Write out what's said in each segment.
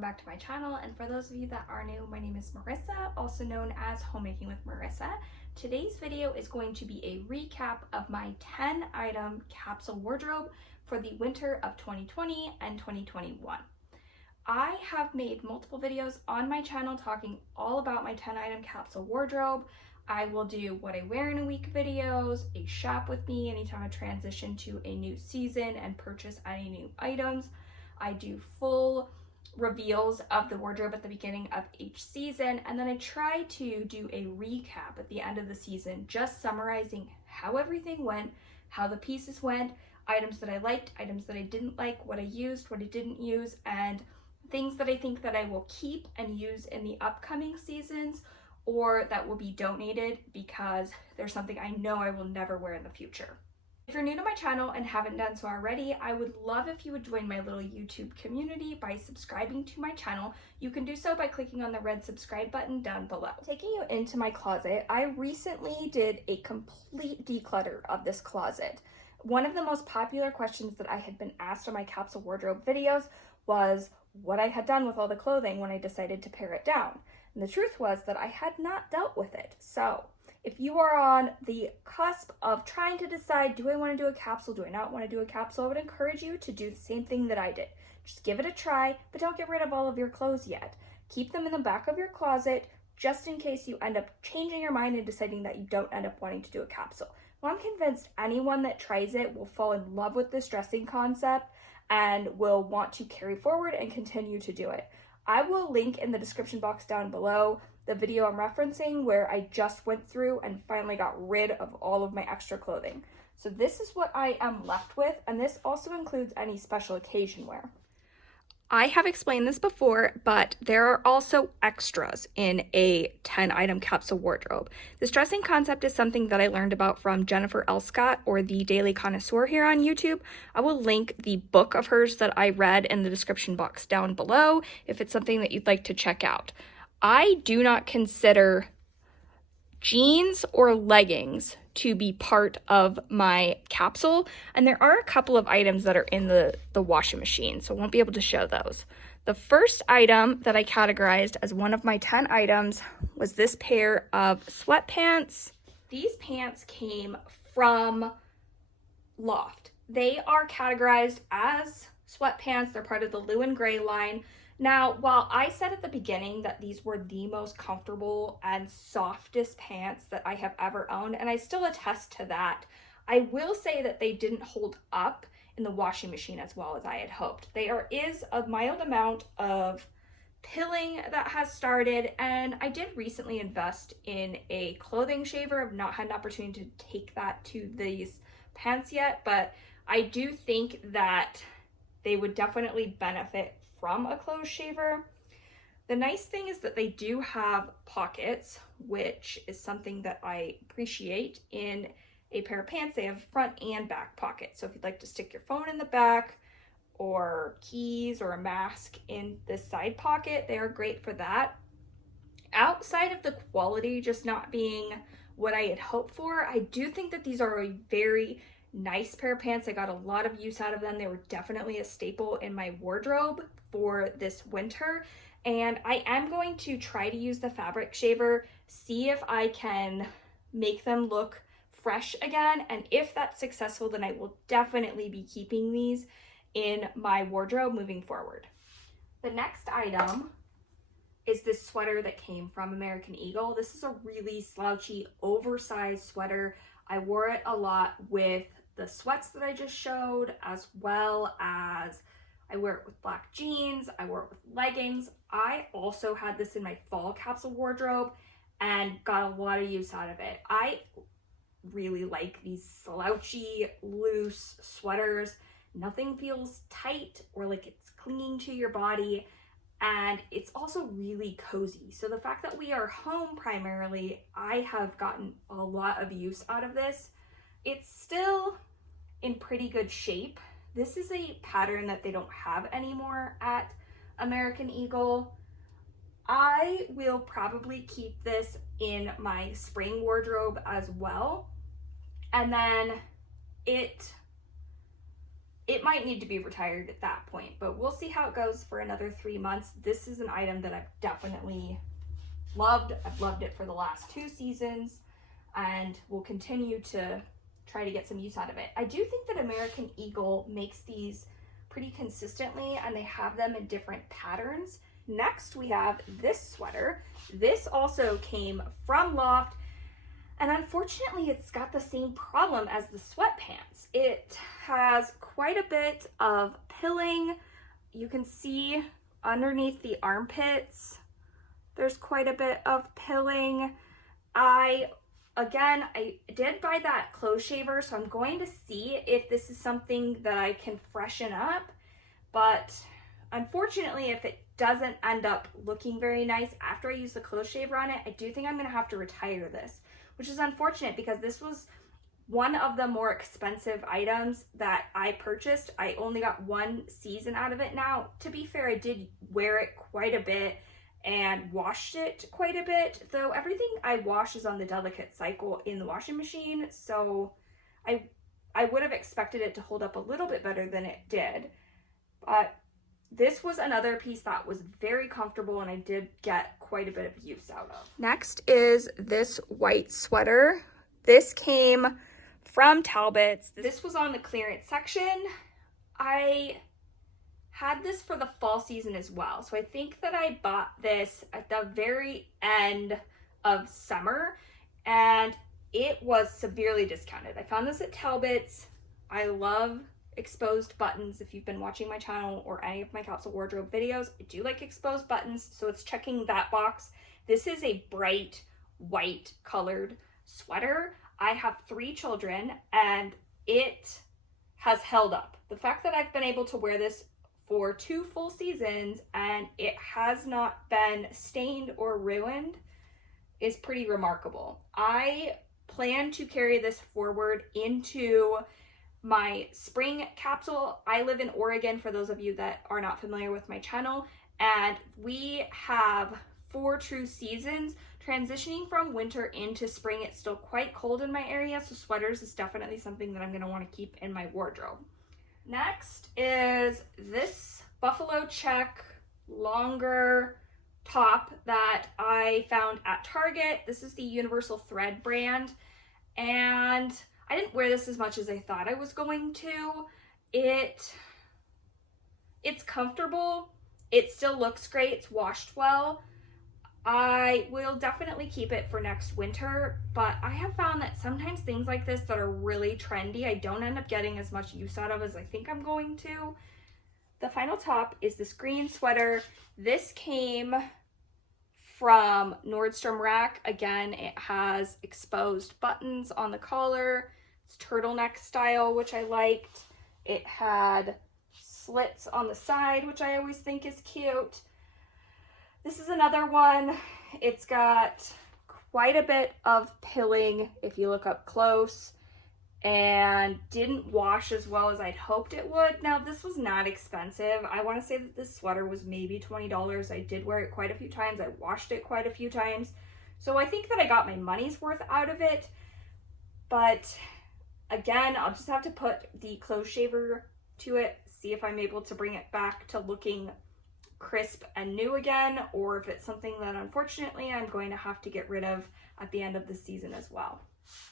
welcome back to my channel. And for those of you that are new, my name is Marissa, also known as Homemaking with Marissa. Today's video is going to be a recap of my 10 item capsule wardrobe for the winter of 2020 and 2021. I have made multiple videos on my channel talking all about my 10 item capsule wardrobe. I will do what I wear in a week videos, a shop with me anytime I transition to a new season and purchase any new items. I do full reveals of the wardrobe at the beginning of each season, and then I try to do a recap at the end of the season, just summarizing how everything went, how the pieces went, items that I liked, items that I didn't like, what I used, what I didn't use, and things that I think that I will keep and use in the upcoming seasons, or that will be donated because there's something I know I will never wear in the future. If you're new to my channel and haven't done so already, I would love if you would join my little YouTube community by subscribing to my channel. You can do so by clicking on the red subscribe button down below. Taking you into my closet, I recently did a complete declutter of this closet. One of the most popular questions that I had been asked on my capsule wardrobe videos was what I had done with all the clothing when I decided to pare it down. And the truth was that I had not dealt with it. So if you are on the cusp of trying to decide, do I want to do a capsule, do I not want to do a capsule, I would encourage you to do the same thing that I did. Just give it a try, but don't get rid of all of your clothes yet. Keep them in the back of your closet just in case you end up changing your mind and deciding that you don't end up wanting to do a capsule. Well, I'm convinced anyone that tries it will fall in love with this dressing concept and will want to carry forward and continue to do it. I will link in the description box down below the video I'm referencing where I just went through and finally got rid of all of my extra clothing. So this is what I am left with, and this also includes any special occasion wear. I have explained this before, but there are also extras in a 10 item capsule wardrobe. This dressing concept is something that I learned about from Jennifer L. Scott, or the Daily Connoisseur here on YouTube. I will link the book of hers that I read in the description box down below if it's something that you'd like to check out. I do not consider jeans or leggings to be part of my capsule, and there are a couple of items that are in the washing machine, so I won't be able to show those. The first item that I categorized as one of my 10 items was this pair of sweatpants. These pants came from LOFT. They are categorized as sweatpants. They're part of the Blue and Gray line. Now, while I said at the beginning that these were the most comfortable and softest pants that I have ever owned, and I still attest to that, I will say that they didn't hold up in the washing machine as well as I had hoped. There is a mild amount of pilling that has started, and I did recently invest in a clothing shaver. I've not had an opportunity to take that to these pants yet, but I do think that they would definitely benefit from a clothes shaver. The nice thing is that they do have pockets, which is something that I appreciate in a pair of pants. They have front and back pockets. So if you'd like to stick your phone in the back or keys or a mask in this side pocket, they are great for that. Outside of the quality just not being what I had hoped for, I do think that these are a very nice pair of pants. I got a lot of use out of them. They were definitely a staple in my wardrobe for this winter, and I am going to try to use the fabric shaver, see if I can make them look fresh again, and if that's successful, then I will definitely be keeping these in my wardrobe moving forward. The next item is this sweater that came from American Eagle. This is a really slouchy, oversized sweater. I wore it a lot with the sweats that I just showed, as well as I wear it with black jeans, I wear it with leggings. I also had this in my fall capsule wardrobe and got a lot of use out of it. I really like these slouchy, loose sweaters. Nothing feels tight or like it's clinging to your body, and it's also really cozy. So the fact that we are home primarily, I have gotten a lot of use out of this. It's still in pretty good shape. This is a pattern that they don't have anymore at American Eagle. I will probably keep this in my spring wardrobe as well. And then it it might need to be retired at that point, but we'll see how it goes for another 3 months. This is an item that I've definitely loved. I've loved it for the last 2 seasons and will continue to try to get some use out of it. I do think that American Eagle makes these pretty consistently, and they have them in different patterns. Next, we have this sweater. This also came from LOFT, and unfortunately it's got the same problem as the sweatpants. It has quite a bit of pilling. You can see underneath the armpits, there's quite a bit of pilling. I did buy that clothes shaver, so I'm going to see if this is something that I can freshen up, but unfortunately, if it doesn't end up looking very nice after I use the clothes shaver on it, I do think I'm gonna have to retire this, which is unfortunate because this was one of the more expensive items that I purchased. I only got 1 season out of it. Now, to be fair, I did wear it quite a bit and washed it quite a bit, though everything I wash is on the delicate cycle in the washing machine, so I would have expected it to hold up a little bit better than it did. But this was another piece that was very comfortable and I did get quite a bit of use out of. Next is this white sweater. This came from Talbot's. This was on the clearance section. I had this for the fall season as well. So I think that I bought this at the very end of summer and it was severely discounted. I found this at Talbot's. I love exposed buttons. If you've been watching my channel or any of my capsule wardrobe videos, I do like exposed buttons, so it's checking that box. This is a bright white colored sweater. I have 3 children and it has held up. The fact that I've been able to wear this for 2 full seasons and it has not been stained or ruined is pretty remarkable. I plan to carry this forward into my spring capsule. I live in Oregon, for those of you that are not familiar with my channel, and we have 4 true seasons. Transitioning from winter into spring, it's still quite cold in my area, so sweaters is definitely something that I'm going to want to keep in my wardrobe. Next is this buffalo check longer top that I found at Target. This is the Universal Thread brand, and I didn't wear this as much as I thought I was going to. It's comfortable. It still looks great. It's washed well. I will definitely keep it for next winter, but I have found that sometimes things like this that are really trendy, I don't end up getting as much use out of as I think I'm going to. The final top is this green sweater. This came from Nordstrom Rack. Again, it has exposed buttons on the collar. It's turtleneck style, which I liked. It had slits on the side, which I always think is cute. This is another one. It's got quite a bit of pilling if you look up close, and didn't wash as well as I'd hoped it would. Now, this was not expensive. I want to say that this sweater was maybe $20. I did wear it quite a few times. I washed it quite a few times. So I think that I got my money's worth out of it. But again, I'll just have to put the clothes shaver to it, see if I'm able to bring it back to looking crisp and new again, or if it's something that unfortunately I'm going to have to get rid of at the end of the season as well.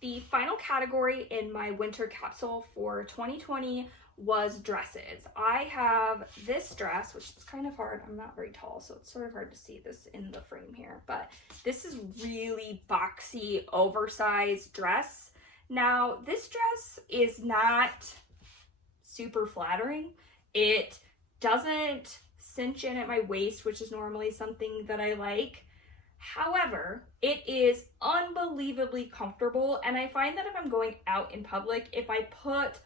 The final category in my winter capsule for 2020 was dresses. I have this dress, which is kind of hard. I'm not very tall, so it's sort of hard to see this in the frame here, but this is really boxy, oversized dress. Now, this dress is not super flattering. It doesn't cinch in at my waist, which is normally something that I like. However, it is unbelievably comfortable, and I find that if I'm going out in public, if I put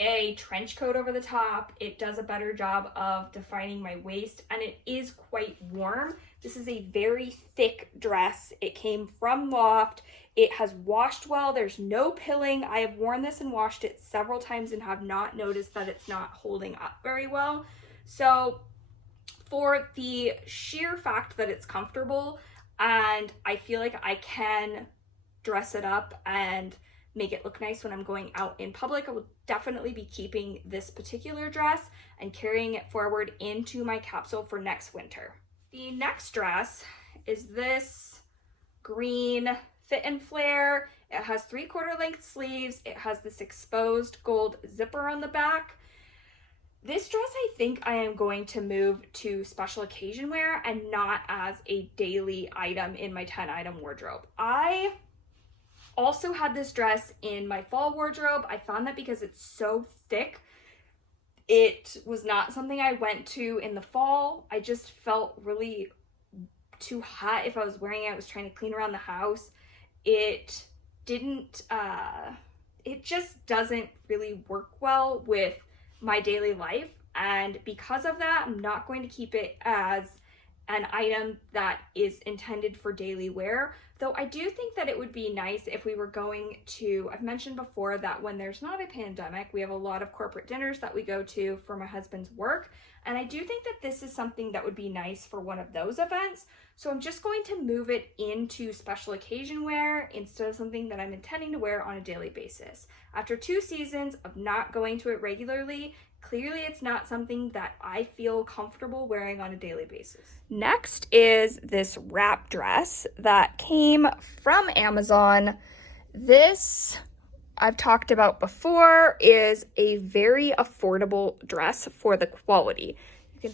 a trench coat over the top, it does a better job of defining my waist, and it is quite warm. This is a very thick dress. It came from LOFT. It has washed well. There's no pilling. I have worn this and washed it several times and have not noticed that it's not holding up very well. So for the sheer fact that it's comfortable and I feel like I can dress it up and make it look nice when I'm going out in public, I will definitely be keeping this particular dress and carrying it forward into my capsule for next winter. The next dress is this green fit and flare. It has 3/4 length sleeves. It has this exposed gold zipper on the back. This dress I think I am going to move to special occasion wear and not as a daily item in my 10 item wardrobe. I also had this dress in my fall wardrobe. I found that because it's so thick, it was not something I went to in the fall. I just felt really too hot if I was wearing it. I was trying to clean around the house. It just doesn't really work well with my daily life, and because of that, I'm not going to keep it as an item that is intended for daily wear. Though I do think that it would be nice if we were going to, I've mentioned before that when there's not a pandemic, we have a lot of corporate dinners that we go to for my husband's work, and I do think that this is something that would be nice for one of those events. So I'm just going to move it into special occasion wear instead of something that I'm intending to wear on a daily basis. After 2 seasons of not going to it regularly, clearly it's not something that I feel comfortable wearing on a daily basis. Next is this wrap dress that came from Amazon. This, I've talked about before, is a very affordable dress for the quality.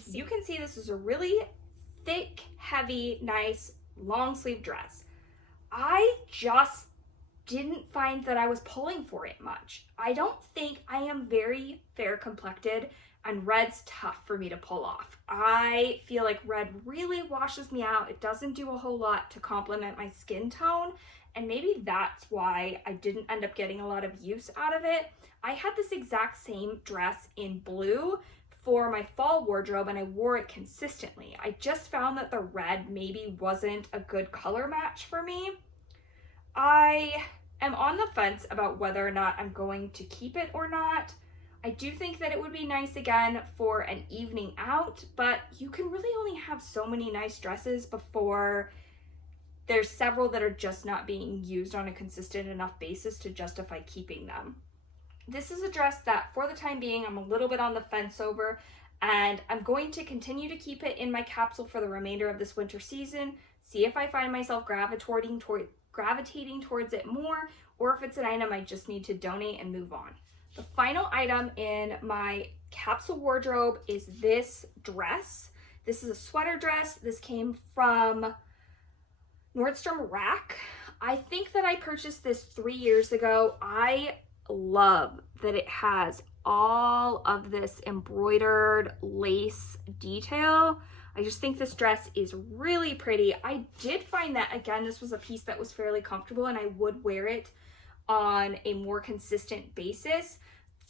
You can see this is a really thick, heavy, nice, long sleeve dress. I just didn't find that I was pulling for it much. I don't think I am very fair complected, and red's tough for me to pull off. I feel like red really washes me out. It doesn't do a whole lot to complement my skin tone, and maybe that's why I didn't end up getting a lot of use out of it. I had this exact same dress in blue for my fall wardrobe, and I wore it consistently. I just found that the red maybe wasn't a good color match for me. I am on the fence about whether or not I'm going to keep it or not. I do think that it would be nice again for an evening out, but you can really only have so many nice dresses before there's several that are just not being used on a consistent enough basis to justify keeping them. This is a dress that for the time being I'm a little bit on the fence over, and I'm going to continue to keep it in my capsule for the remainder of this winter season, see if I find myself gravitating towards it more, or if it's an item I just need to donate and move on. The final item in my capsule wardrobe is this dress. This is a sweater dress. This came from Nordstrom Rack. I think that I purchased this 3 years ago. I love that it has all of this embroidered lace detail. I just think this dress is really pretty. I did find that, again, this was a piece that was fairly comfortable and I would wear it on a more consistent basis.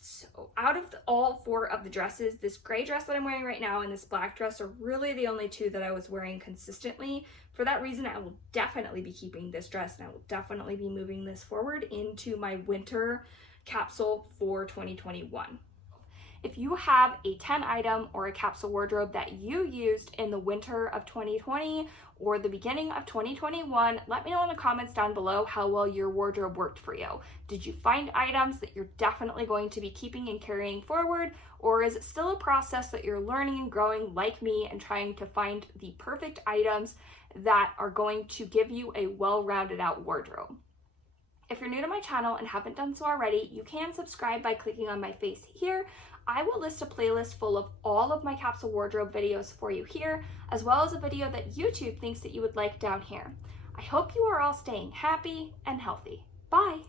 So out of all 4 of the dresses, this gray dress that I'm wearing right now and this black dress are really the only 2 that I was wearing consistently. For that reason, I will definitely be keeping this dress, and I will definitely be moving this forward into my winter capsule for 2021. If you have a 10 item or a capsule wardrobe that you used in the winter of 2020 or the beginning of 2021, let me know in the comments down below how well your wardrobe worked for you. Did you find items that you're definitely going to be keeping and carrying forward, or is it still a process that you're learning and growing like me and trying to find the perfect items that are going to give you a well-rounded out wardrobe? If you're new to my channel and haven't done so already, you can subscribe by clicking on my face here. I will list a playlist full of all of my capsule wardrobe videos for you here, as well as a video that YouTube thinks that you would like down here. I hope you are all staying happy and healthy. Bye!